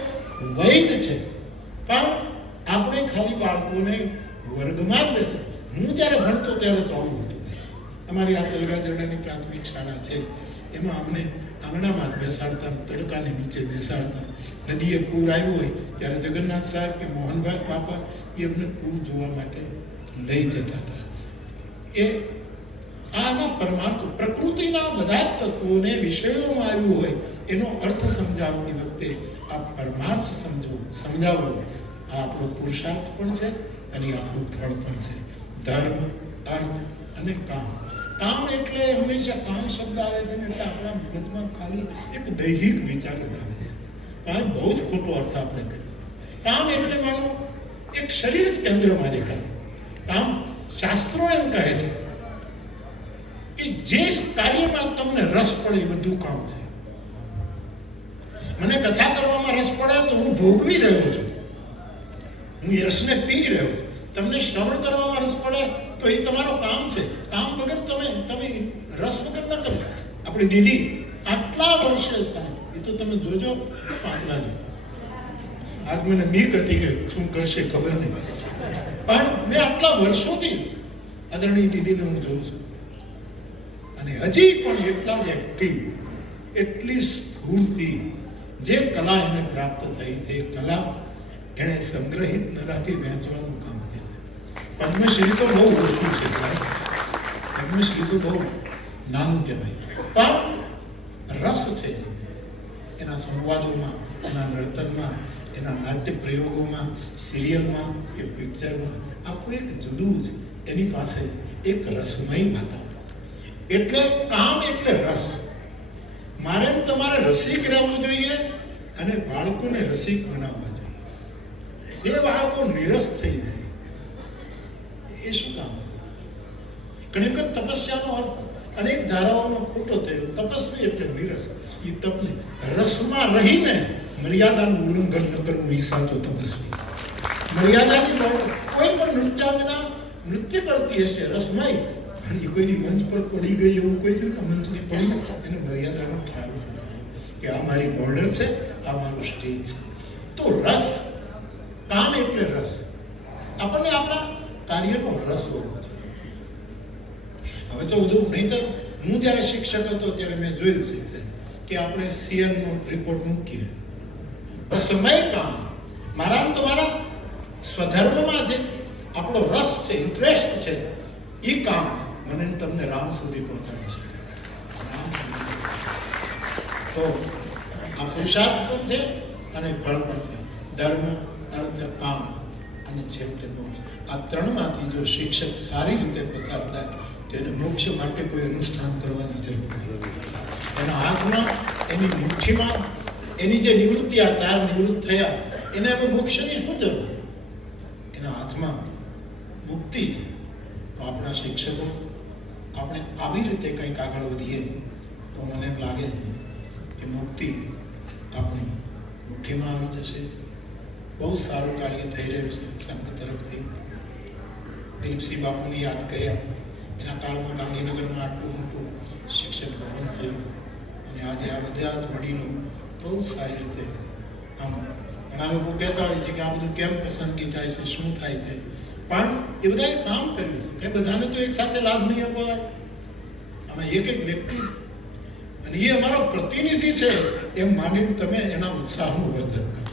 વૈદ્ય છે. પણ આપણે ખાલી બાળકોને વર્ગમાં જ બેસે. હું જ્યારે ભણતો ત્યારે તો આવું હતું. અમારી આ દલગાજરડાની પ્રાથમિક શાળા છે, એમાં અમને આંગણામાં જ બેસાડતા, તડકાની નીચે બેસાડતા. નદીએ પૂર આવ્યું હોય ત્યારે જગન્નાથ સાહેબ કે મોહનભાઈ બાપા એ અમને પૂર જોવા માટે લઈ જતા હતા. એ આના પરમાર્થ, પ્રકૃતિના બધા જ તત્વોને વિષયોમાં આવ્યું હોય એનો અર્થ સમજાવતી વખતે આ પરમાર્થ સમજાવવો આ આપણો પુરુષાર્થ પણ છે અને આપણું ફળ પણ છે. ધર્મ, અર્થ અને કામ. કામ એટલે હંમેશા કામ શબ્દ આવે છે ને એટલે આપણા મગજમાં ખાલી એક દૈહિક વિચાર જ આવે છે. પણ બહુ જ ખોટો અર્થ આપણે કર્યો. કામ એટલે માનો એક શરીર જ કેન્દ્રમાં દેખાય. કામ શાસ્ત્રો એમ કહે છે કે જે કાર્યમાં તમને રસ પડે એ બધું કામ છે. મને કથા કરવામાં રસ પડે તો હું ભોગવી રહ્યો છું, હું એ રસને પી રહ્યો છું. તમને શ્રવણ કરવામાં રસ પડે તો એ તમારું કામ છે. કામ વગર તમે રસ વગર ન કરી. આપણી દીદી આટલા વર્ષે સાહેબ, એ તો તમે જોજો 5 વાગે. આજ મને બીક હતી કે શું કરશે ખબર નહીં, પણ મેં આટલા વર્ષોથી આદરણીય દીદીને હું જોઉં છું. અને હજી પણ એટલા જ એક્ટિવ, એટલી સ્ફૂર્તિ, જે કલા એને પ્રાપ્ત થઈ છે એ કલા એણે સંગ્રહિત ન રાખી વેચવાનું કામ કર્યું. પદ્મશ્રી તો બહુ ઓછું છે ભાઈ, પદ્મશ્રી તો બહુ નાનું કહેવાય, પણ રસ છે એના સંવાદોમાં, એના નર્તનમાં, એના નાટ્ય પ્રયોગોમાં, સિરિયલમાં કે પિક્ચરમાં. આખું એક જુદું જ એની પાસે એક રસમય વાતાવરણ. એટલે કામ એટલે રસ. મારે ને તમારે રસિક રહેવું જોઈએ અને બાળકોને રસિક બનાવવા જોઈએ. જે બાળકો નિરસ થઈ જાય એ શું કામ? ઘણી વખત તપસ્યાનો અર્થ અનેક ધારાઓમાં ખોટો થયો. તપસ્વી એટલે નિરસ. એ તપને રસમાં રહીને મર્યાદાનું ઉલ્લંઘન ન કરવું એ સાચો તપસ્વી. મર્યાદાની કોઈ પણ નૃત્યાંગના નૃત્ય કરતી હશે રસમય, અને એ કોઈની મંચ પર પડી ગઈ એવું કોઈ થયું ને મંચની પડી, એને મર્યાદાનો ખ્યાલ છે કે આ મારી બોર્ડર છે, આ મારું સ્ટેજ છે. તો રસ, કામ એટલે રસ. આપણને આપણા કાર્યનો રસ હોવો જોઈએ. હવે તો બધું નહીંતર હું જ્યારે શિક્ષક હતો ત્યારે મેં જોયું છે કે આપણે સીએમનો રિપોર્ટ મૂકીએ, રસમય કામ. મારા ને તમારા સ્વધર્મમાં જે આપણો રસ છે, ઇન્ટરેસ્ટ છે, એ કામ મને તમને રામ સુધી પહોંચાડી શકે. તો આ પુરુષાર્થ પણ છે અને ફળ પણ છે. ધર્મ, અર્થ, કામ અને છેવટે મોક્ષ. આ ત્રણમાંથી જો શિક્ષક સારી રીતે પસાર થાય તેને મોક્ષ માટે કોઈ અનુષ્ઠાન કરવાની જરૂર નથી. એના હાથમાં, એની મુઠ્ઠીમાં એની જે નિવૃત્તિ, આ 4 નિવૃત્ત થયા, એને હવે મોક્ષની શું જરૂર? એના હાથમાં મુક્તિ છે. તો આપણા શિક્ષકો આપણે આવી રીતે કંઈક આગળ વધીએ તો મને એમ લાગે છે કે મુક્તિ આપણી મુઠ્ઠીમાં આવી જશે. બહુ સારું કાર્ય થઈ રહ્યું છે સંત તરફથી. દિલીપસિંહ બાપુને યાદ કર્યા. એના કાળમાં ગાંધીનગરમાં આટલું મોટું શિક્ષક ભવન થયું અને આજે આ બધા જ વડીલો બહુ સારી રીતે આમ. ઘણા લોકો કહેતા હોય છે કે આ બધું કેમ પસંદગી થાય છે, શું થાય છે, પણ એ બધાએ કામ કર્યું છે. કે બધાને તો એક સાથે લાભ નહીં અપાય. આમાં એક એક વ્યક્તિ, અને એ અમારો પ્રતિનિધિ છે એમ માનીને તમે એના ઉત્સાહનું વર્ધન કરો.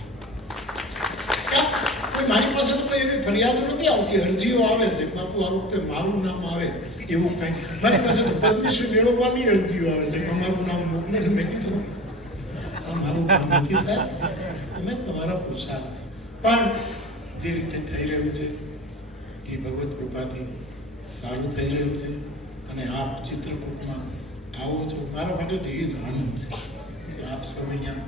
કોઈ મારી પાસે તો કોઈ એવી ફરિયાદો નથી આવતી, અરજીઓ આવે છે બાપુ આ વખતે મારું નામ આવે એવું કંઈ. મારી પાસે તો પદ્મશ્રી મેળવવાની અરજીઓ આવે છે કે અમારું નામ મોકલે. મેં કીધું આ મારું કામ નથી સાહેબ, તમે તમારા પુરુષાર્થ. પણ જે રીતે થઈ રહ્યું છે એ ભગવત કૃપાથી સારું થઈ રહ્યું છે. અને આપ ચિત્રકૂટમાં આવો છો, મારા માટે તો એ જ આનંદ છે કે આપ સૌ અહીંયા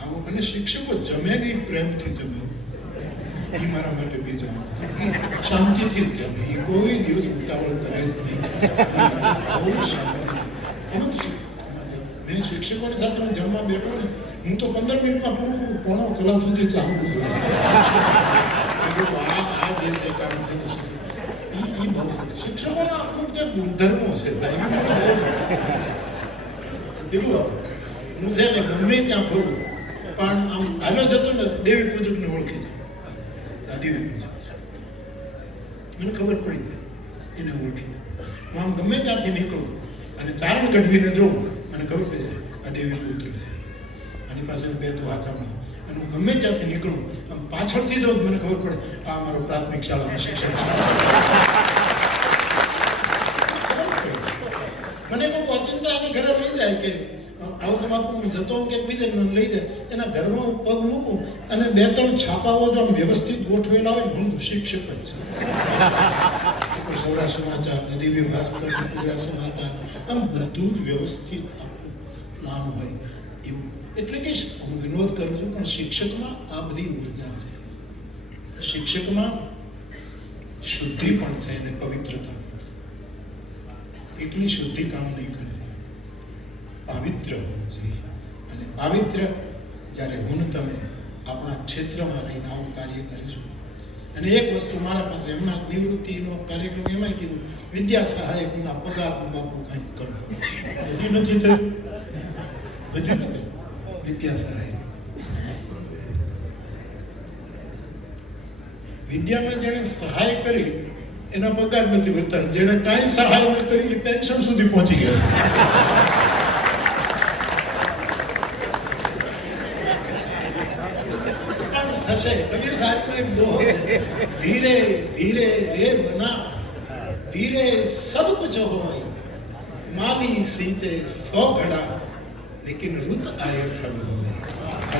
આવો. અને શિક્ષકો જમે નહીં, પ્રેમથી જમે, એ મારા માટે બીજો આનંદ છે. એ શાંતિથી જ જમે, એ કોઈ દિવસ ઉતાવળ કરે જ નહીં, બહુ શાંતિ. મેં શિક્ષકોની સાથે હું જમવા બેઠો ને, હું તો 15 મિનિટમાં પૂરું પોણો કલાક સુધી ચાલવું જોઈએ. આ જે છે કામ છે એ બહુ શિક્ષકોના અમુક જે ગુણધર્મો છે સાહેબ, બીજું હું છે ને ગમે ત્યાં ફરું પણ આમ હાલો જતો ને દેવી પૂજકને ઓળખી જાય. આ દેવી પૂજક છે, મને ખબર પડી જાય, એને ઓળખી જાય. હું આમ ગમે ત્યાંથી નીકળું અને ચારણ કઢવીને જોઉં, મને ખબર પડી જાય આ દેવી પુત્ર છે, આની પાસે બે તો આચામણી. અને હું ગમે ત્યાંથી નીકળું આમ પાછળથી જોઉં, મને ખબર પડે આ મારો પ્રાથમિક શાળાનો શિક્ષક છે. મને કોઈ ઓચિંતા એને ઘરે લઈ જાય કે આવો તો બાપુ હું જતો હોઉં કે બીજે લઈ જાય, એના ઘરમાં હું પગ મૂકું અને 2-3 છાપાઓ જો આમ વ્યવસ્થિત ગોઠવેલા હોય હું શિક્ષક જ છું. સૌરાષ્ટ્ર સમાચાર, દિવ્ય ભાસ્કર, ગુજરાત સમાચાર, આમ બધું જ વ્યવસ્થિત નામ હોય એવું. એટલે કે હું વિનોદ કરું છું પણ શિક્ષકમાં આ બધી ઉર્જા છે. શિક્ષકમાં શુદ્ધિ પણ છે અને પવિત્રતા પણ છે. એટલી શુદ્ધિ કામ નહીં કરે, પાવિત્ર હોવું જોઈએ. અને પાવિત્ર જ્યારે હું તમે આપણા ક્ષેત્રમાં રહીને આવું કાર્ય કરીશું. અને એક વસ્તુ મારા પાસે હમણાં નિવૃત્તિનો કાર્યક્રમ એમાંય કીધું, વિદ્યા સહાયકના પગારનું બાપુ કંઈક કરો. હજી નથી થયું, હજી નથી. વિદ્યા સહાય, વિદ્યામાં જેણે સહાય કરી એના પગાર નથી ભરતા. જેણે કાંઈ સહાય ન કરી એ પેન્શન સુધી પહોંચી ગયા પણ થશે. કબીર સાહેબનો એક દોહો છે, ધીરે ધીરે રે બના, ધીરે સબ કુછ હોય, માની सींचे 100 घड़ा, लेकिन रुत आए फल हुए. तो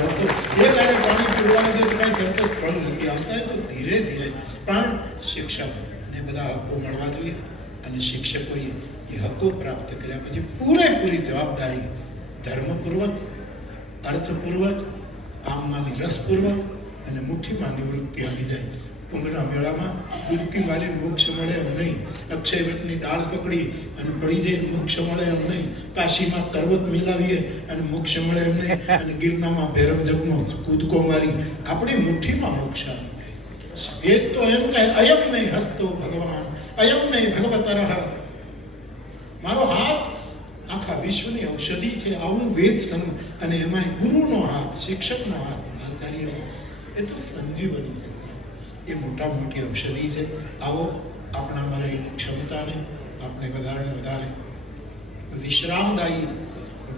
ये मैंने पानी पीवाने के तो मैं करते फल नहीं आता है. तो धीरे धीरे પણ શિક્ષકને બધા હકો મળવા જોઈએ અને શિક્ષકોએ એ હકો પ્રાપ્ત કર્યા પછી પૂરેપૂરી જવાબદારી ધર્મપૂર્વક, અર્થપૂર્વક, કામમાંની રસપૂર્વક અને મુઠ્ઠીમાં નિવૃત્તિ આવી જાય. કુંભના મેળામાં ડૂબકી મારીને મોક્ષ મળે એમ નહીં, અક્ષયવટની ડાળ પકડી અને પડી જઈને મોક્ષ મળે એમ નહીં, કાશીમાં પર્વત મિલાવીએ અને મોક્ષ મળે એમ નહીં, અને ગિરનારમાં ભૈરવજગનો કૂદકો મારી આપણી મુઠ્ઠીમાં મોક્ષ આવી જાય. વેદ તો એમ કહે અયમ નહીં હસ્તો ભગવાન, અયમ નહીં ભગવતરહ. મારો હાથ આખા વિશ્વની ઔષધિ છે, આવું વેદ અને એમાંય ગુરુનો હાથ, શિક્ષકનો હાથ, આચાર્ય, એ તો સંજીવની છે, એ મોટા મોટી ઔષધિ છે. આવો આપણામાં રહેલી ક્ષમતાને આપણે વધારે ને વધારે વિશ્રામદાયી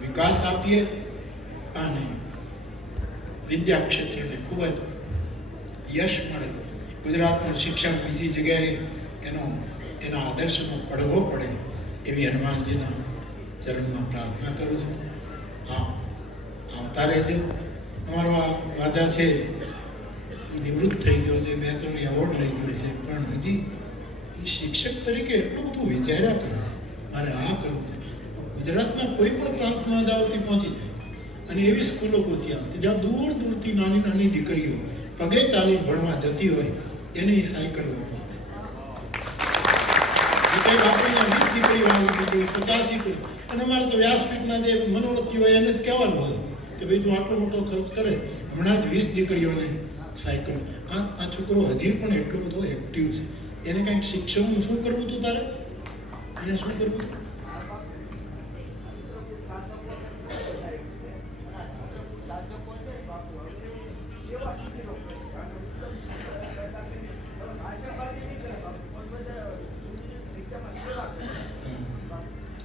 વિકાસ આપીએ અને વિદ્યા ક્ષેત્રને ખૂબ જ યશ મળે. ગુજરાતનું શિક્ષણ બીજી જગ્યાએ એના આદર્શનો પડઘો પડે એવી હનુમાનજીના ચરણમાં પ્રાર્થના કરું છું. આવતા રહેજો. અમારો આ રાજા છે નિવૃત્ત થઈ ગયો છે, 2-3 એવોર્ડ લઈ ગયો છે, પણ હજી એ શિક્ષક તરીકે એટલું બધું વિચાર્યા કરે છે, મારે આ કરવું છે. ગુજરાતના કોઈ પણ પ્રાંતમાં જાઓ તે પહોંચી જાય અને એવી સ્કૂલો ગોતી આવે જ્યાં દૂર દૂરથી નાની નાની દીકરીઓ પગે ચાલીને ભણવા જતી હોય એને એ સાયકલ અપાવે. એ કંઈ વાપરીને 20 દીકરીઓ આવી દીકરીઓ 50 દીકરીઓ. અને અમારે તો વ્યાસપીઠના જે મનોરથી હોય એને જ કહેવાનું હોય કે ભાઈ તું આટલો મોટો ખર્ચ કરે, હમણાં જ 20 દીકરીઓને સાયકલ. આ છોકરો હજી પણ એટલો બધો એક્ટિવ છે, એને કંઈક શિક્ષણનું શું કરવું હતું તારે? એને શું કરવું હતું?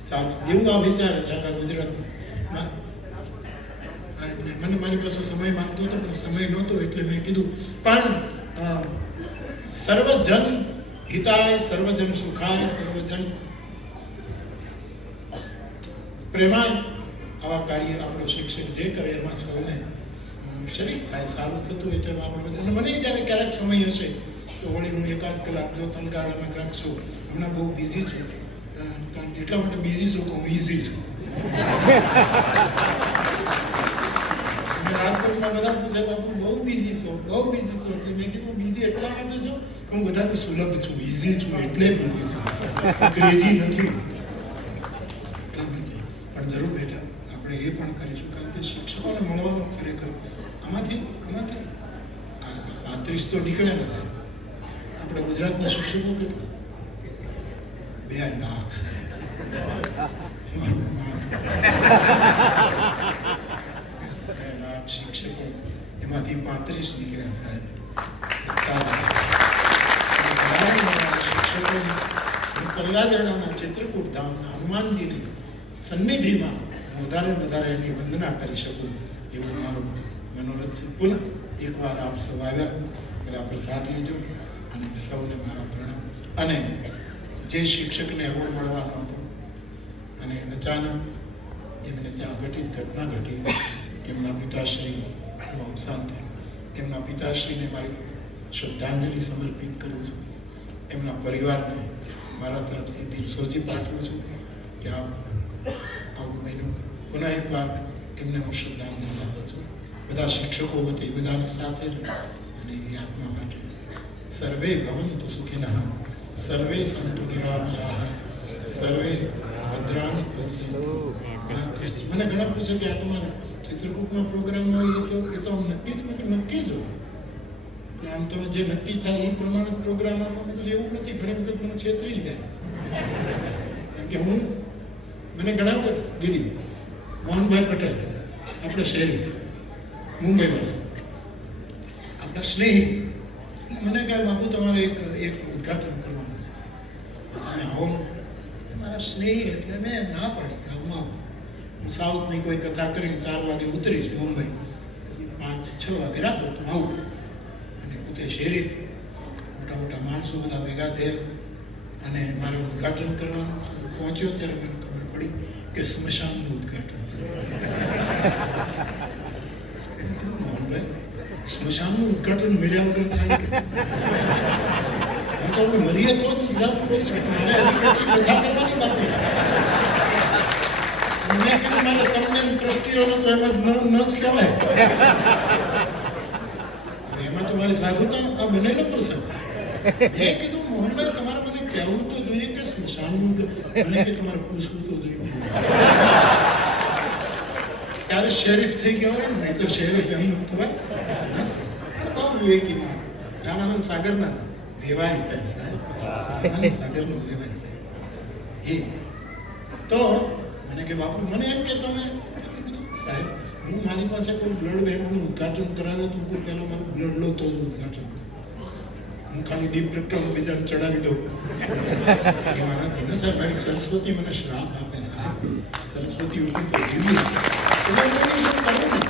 સારું, જેવું આ વિચાર છે આખા ગુજરાતમાં. મને મારી પાસે સમય માંગતો હતો પણ સમય નહોતો એટલે મેં કીધું. પણ સર્વજન હિતાય, સર્વજન સુખાય, સર્વજન પ્રેમાય આવા કાર્ય આપણો શિક્ષક જે કરે એમાં સૌને શરીર થાય, સારું થતું હોય તો એમાં આપણે બધા. મને જ્યારે ક્યારેક સમય હશે તો વળી હું 1-8 કલાક જો તલગાળામાં રાખશું. હમણાં બહુ બિઝી છું, કારણ કે એટલા માટે બિઝી છું કે હું ઇઝી છું. રાજકોટમાં બધા પૂછે બાપુ બહુ બિઝી છો, બહુ બિઝી છો. એટલે મેં કીધું બિઝી એટલા માટે છું કે હું બધાને સુલભ છું, ઇઝી છું, એટલે બિઝી છું, ક્રેઝી નથી. પણ જરૂર બેટા આપણે એ પણ કરીશું, કારણ કે શિક્ષકોને મળવાનો ખરેખર આમાંથી 35 તો નીકળ્યા નથી. આપણે ગુજરાતના શિક્ષકો કેટલા? 2 લાખ. શિક્ષકો એમાંથી 35 નીકળ્યા સાહેબ. શિક્ષકો કલ્યાજરડાના ચિત્રકૂટ ધામના હનુમાનજીની સન્નિધિમાં વધારે વધારે એની વંદના કરી શકું એવું મારું મનોરથ છે. પુનઃ એકવાર આપ સૌ આવ્યા, બધા પ્રસાદ લેજો અને સૌને મારા પ્રણામ. અને જે શિક્ષકને એવોર્ડ મળવાનો હતો અને અચાનક એમને ત્યાં ઘટના ઘટી, એમના પિતાશ્રીનું અવસાન થયું. એમના પિતાશ્રીને મારી શ્રદ્ધાંજલિ સમર્પિત કરું છું. એમના પરિવારને મારા તરફથી દિલસોજી પાઠવું છું કે આવું બન્યું. પુનઃ એકવાર એમને હું શ્રદ્ધાંજલિ આપું છું. બધા શિક્ષકો વતી બધાને સાથે રહી અને એ આત્મા માટે સર્વે ભવંતુ સુખિનઃ, સર્વે સંતુ નિરામયાઃ, સર્વે ભદ્રાણિ પશ્યન્તુ. મને ઘણા પૂછે કે આ તમારા ચિત્રકૂટનો પ્રોગ્રામ હોય એ તો આમ નક્કી જ નક્કી જ હોય. આમ તમે જે નક્કી થાય એ પ્રમાણે પ્રોગ્રામ આપવાનું બધું એવું નથી. ઘણી વખત મને છેતરી જાય, કારણ કે મને ઘણા વખત દીદી મોહનભાઈ પટેલ આપણે શહેરી મુંબઈવાળા આપણા સ્નેહી મને કહે બાપુ તમારે એક ઉદ્ઘાટન કરવાનું છે. તમે આવો ને મારા સ્નેહી એટલે મેં ના પાડી કે હું આવું. હું સાઉથની કોઈ કથા કરીને 4 વાગે ઉતરીશ મુંબઈ, પછી 5-6 વાગે રાખો તો આવું. અને પોતે શેરી મોટા મોટા માણસો બધા ભેગા થયા અને મારે ઉદ્ઘાટન કરવાનું. પહોંચ્યો ત્યારે મને ખબર પડી કે સ્મશાનનું ઉદ્ઘાટન. મોહનભાઈ, સ્મશાનનું ઉદ્ઘાટન મર્યા વગર થાય કે? હા તો આપણે મરીએ તો જ ઉદ્ઘાટન કરી શકીએ. મારે હજી કેટલી કથા કરવાની બાકી છે. મેં કીધું મારે તમને ટ્રસ્ટીઓનો તો એમાં ન જ કહેવાય. એમાં તો મારી સાધુતા આ બનેલો પ્રસંગ. મેં કીધું મોહનભાઈ તમારે મને કહેવું તો જોઈએ કે સ્મશાનનું મને કે તમારે પૂછવું તો જોઈએ. ત્યારે શેરીફ થઈ ગયા હોય ને તો શેરીફ એમનું થવાય નથી. પણ બહુ વિવેકી માણસ. રામાનંદ સાગરના વેવાય થાય સાહેબ, રામાનંદ સાગરનો વેવાય થાય એ. તો મને કે બાપુ મને એમ કે તમે સાહેબ હું મારી પાસે કોઈ બ્લડ બેંકનું ઉદ્ઘાટન કરાવે તો હું પહેલાં મારું બ્લડ લો તો જ ઉદ્ઘાટન કરું. હું ખાલી દીપ ડૉક્ટર બીજાને ચડાવી દઉં એ મારાથી ન થાય. મારી સરસ્વતી મને શ્રાપ આપે સાહેબ. સરસ્વતી ઉભી તો જીવી એટલે શું કરું ને.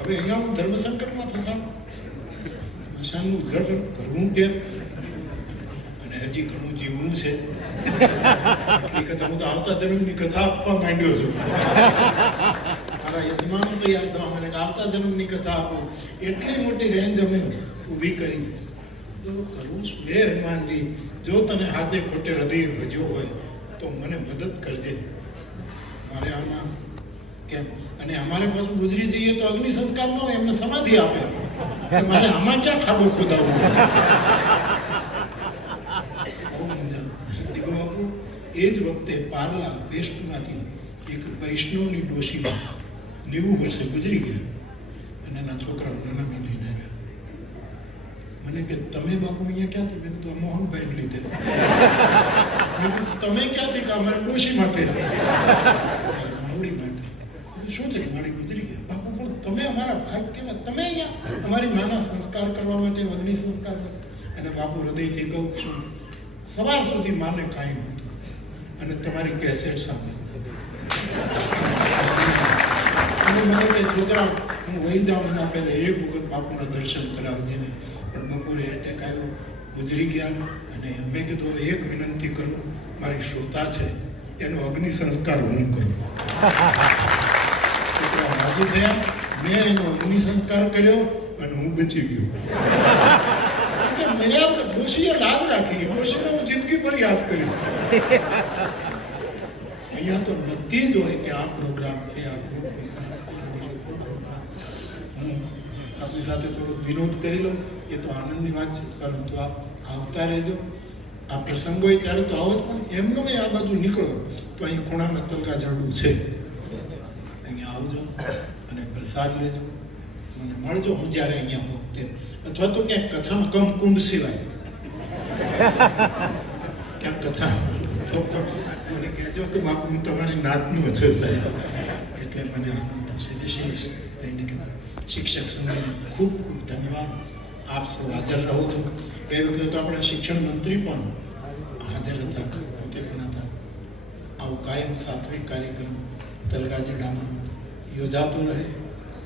હવે અહીંયા હું ધર્મ સંકટમાં ફસાણું. સ્મશાનનું ઉદ્ઘાટન કરવું કેમ? અને હજી ઘણું જીવવું છે. એટલી કથા હું તો આવતા જન્મની કથા આપવા માંડ્યો છું. મારા યજમાનો તૈયાર થવા મને કે આવતા જન્મની કથા આપો. એટલી મોટી રેન્જ અમે ઊભી કરી છે. તો કરવું શું? હે હનુમાનજી, જો તને હાથે ખોટે હૃદય ભજ્યો હોય તો મને મદદ કરજે. મારે આમાં કેમ? અને અમારે પાછું ગુજરી જઈએ તો અગ્નિ સંસ્કાર ન હોય, એમને સમાધિ આપે. મારે આમાં ક્યાં ખાડો ખોદાવવો? દીકરો બાપુ એ જ વખતે પાર્લા વેસ્ટમાંથી એક વૈષ્ણવની ડોશીમાં 90 વર્ષે ગુજરી ગયા અને એના છોકરાઓ નનામી લઈને આવ્યા. મને કે તમે બાપુ અહીંયા ક્યાંથી? મેં કીધું મોહનભાઈને લીધે. મેં કીધું તમે ક્યાંથી? કે અમારી ડોશી માટે, માવડી માટે. શું છે કે મારી ગુજરી ગયા. બાપુ પણ તમે અમારા ભાગ કેવા? તમે અહીંયા અમારી માના સંસ્કાર કરવા માટે અગ્નિ સંસ્કાર કરો. અને બાપુ હૃદયથી કહું છું, સવાર સુધી માને કાંઈ નહોતું અને તમારી કેસેટ સાંભળતા. અને મને કે છોકરા હું વહી જાઉં એના પહેલાં એક વખત બાપુના દર્શન કરાવજે ને. પણ બપોરે એટેક આવ્યો, ગુજરી ગયા. અને મેં કીધું હવે એક વિનંતી કરું, મારી શ્રોતા છે એનો અગ્નિ સંસ્કાર હું કરું. છોકરા રાજી થયા. મેં એનો અગ્નિ સંસ્કાર કર્યો અને હું બચી ગયો. મેરે ડોશીએ લાદ રાખી. ડોશીને હું જિંદગીભર યાદ કર્યું. અહીંયા તો નક્કી જ હોય કે આ પ્રોગ્રામ છે, આ હું આપણી સાથે થોડોક વિનોદ કરી લઉં એ તો આનંદની વાત છે. પરંતુ આપ આવતા રહેજો. આ પ્રસંગ હોય ત્યારે તો આવો જ. પણ એમનો આ બાજુ નીકળો તો અહીં ખૂણામાં તલકા ઝાડું છે, અહીંયા આવજો અને પ્રસાદ લેજો. મને મળજો હું જ્યારે અહીંયા હોઉં તે. અથવા તો ક્યાંક કથામાં કુંભ સિવાય ક્યાંક કથા તો મને કહેજો કે બાપુ હું તમારી નાતનો છું સાહેબ. એટલે મને આનંદ થશે. વિશેષ કહીને કે શિક્ષક સંઘને ખૂબ ખૂબ ધન્યવાદ. આપ સૌ હાજર રહો છો. એ વખતે તો આપણા શિક્ષણ મંત્રી પણ હાજર હતા, પોતે પણ હતા. આવું કાયમ સાત્વિક કાર્યક્રમ તલગાજડામાં યોજાતો રહે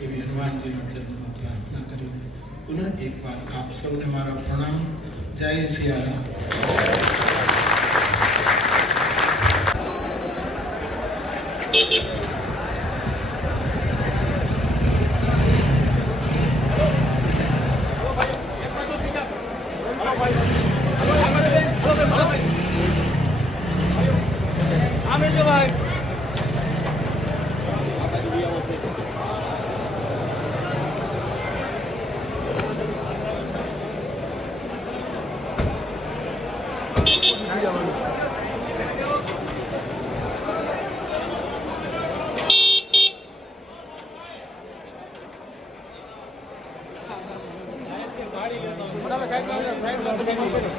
એવી હનુમાનજીના ચરણોમાં પ્રાર્થના કરીને પુનઃ એકવાર આપ સૌને મારા પ્રણામ. જય સિયારામ. સાઈડ